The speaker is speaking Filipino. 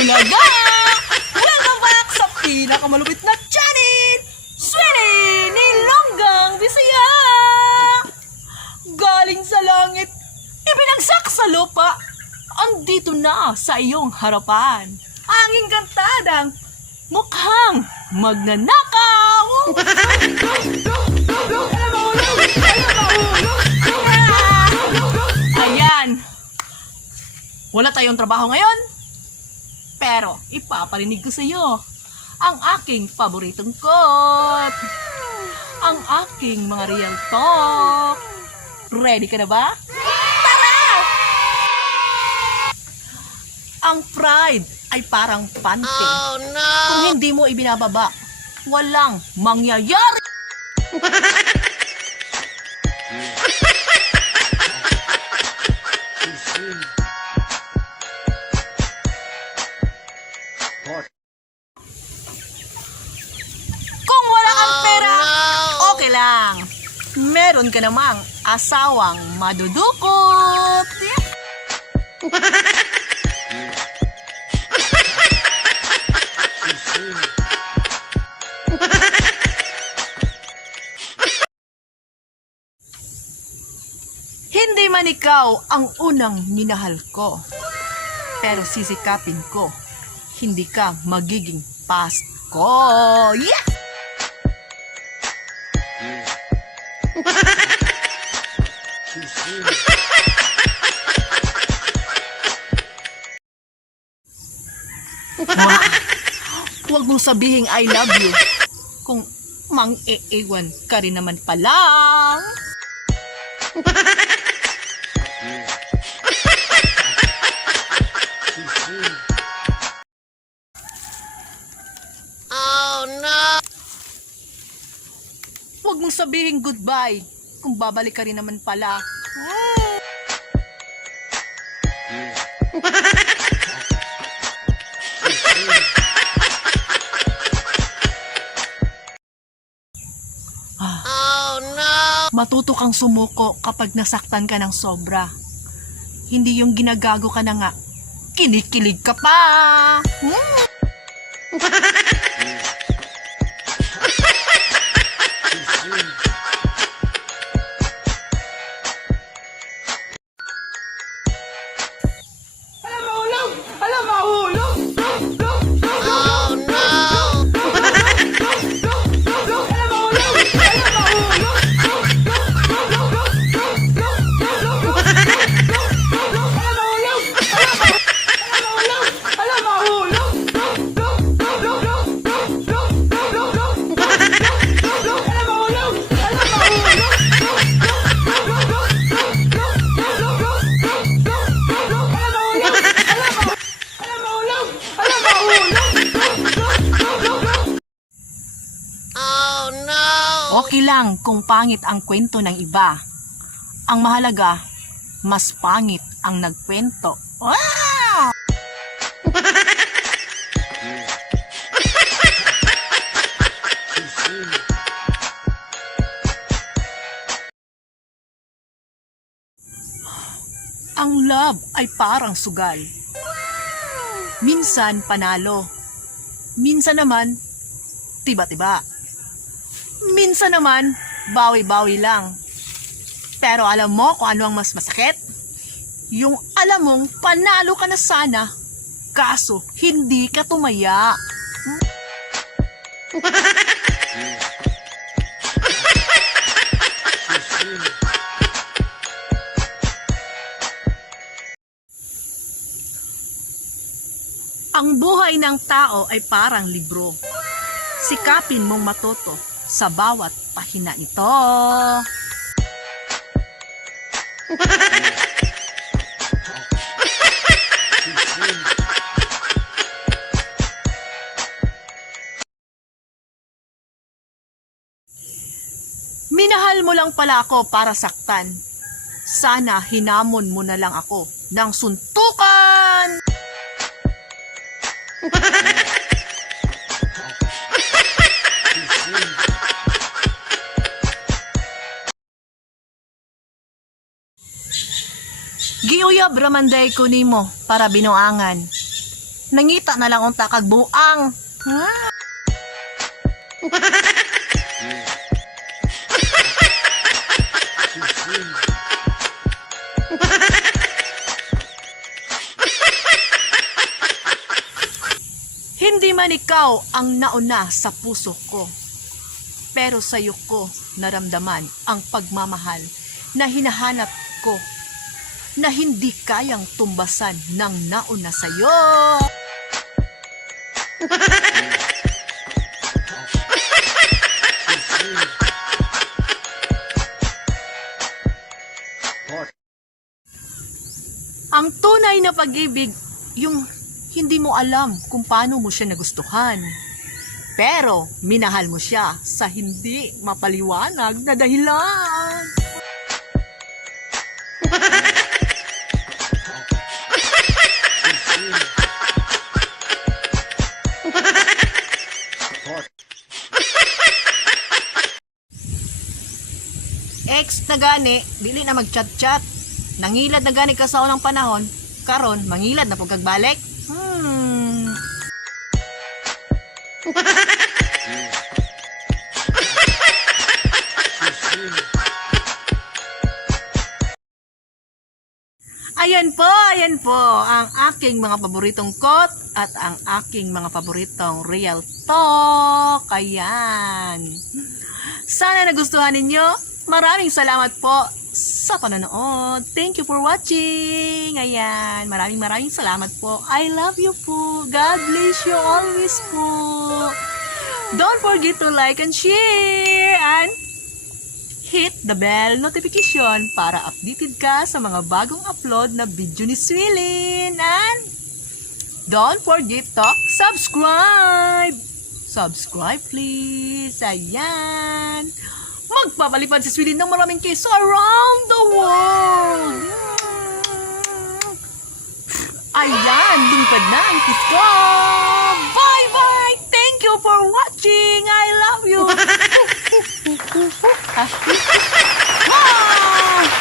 Bulaga! Welcome back sa pinakamalupit na channel! Swene ni Longgang Bisaya! Galing sa langit, ibinagsak sa lupa, andito na sa iyong harapan. Ang kantadang mukhang magnanakaw! Ayan! Wala tayong trabaho ngayon, pero ipaparinig ko sa iyo ang aking paboritong quote, ang aking mga real talk. Ready ka na ba? Tara! Ang pride ay parang pante. Oh, no! Kung hindi mo ibinababa, walang mangyayari! Kung wala kang pera, okay lang. Meron ka namang asawang madudukot. Hindi man ikaw ang unang minahal ko, pero sisikapin ko, hindi ka magiging Pasko. Yeah! Huwag mong sabihin I love you kung mang-iiwan ka rin naman pala. Oh no! Huwag mong sabihin goodbye kung babalik ka rin naman pala. Oh no! Matuto kang sumuko kapag nasaktan ka ng sobra. Hindi yung ginagago ka na nga, kinikilig ka pa. Okay lang kung pangit ang kwento ng iba. Ang mahalaga, mas pangit ang nagkwento. Wow! Ang love ay parang sugal. Minsan panalo. Minsan naman, tiba-tiba. Minsan naman, bawi-bawi lang. Pero alam mo kung ano ang mas masakit? Yung alam mong panalo ka na sana, kaso hindi ka tumaya. Ang buhay ng tao ay parang libro. Sikapin mong matuto sa bawat pahina nito. Minahal mo lang pala ako para saktan. Sana hinamon mo na lang ako ng suntukan. Giuyab ramanday ko nimo para binuangan. nangita na lang unta kag buang. Ah. Hindi man ikaw ang nauna sa puso ko, pero sa'yo ko naramdaman ang pagmamahal na hinahanap ko, na hindi kayang tumbasan ng nauna sa'yo. Ang tunay na pag-ibig, yung hindi mo alam kung paano mo siya nagustuhan. Pero minahal mo siya sa hindi mapaliwanag na dahilan. Ex na gani, dili na mag-chat-chat. Nangilad na gani ka sa unang panahon, karon mangilad na pag kagbalik. Ayan po ang aking mga paboritong quote at ang aking mga paboritong real talk. Ayan. Sana nagustuhan ninyo. Maraming salamat po sa panonood. Thank you for watching. Ayan. Maraming salamat po. I love you po. God bless you always po. Don't forget to like and share and hit the bell notification para updated ka sa mga bagong upload na video ni Swilin. And don't forget to subscribe. Subscribe please. Ayan. Magpapalipad si Swilin ng maraming keso around the world. Ayan. Lingpad na ang kiss ko. Bye-bye. Thank you for watching. I love you. Wow!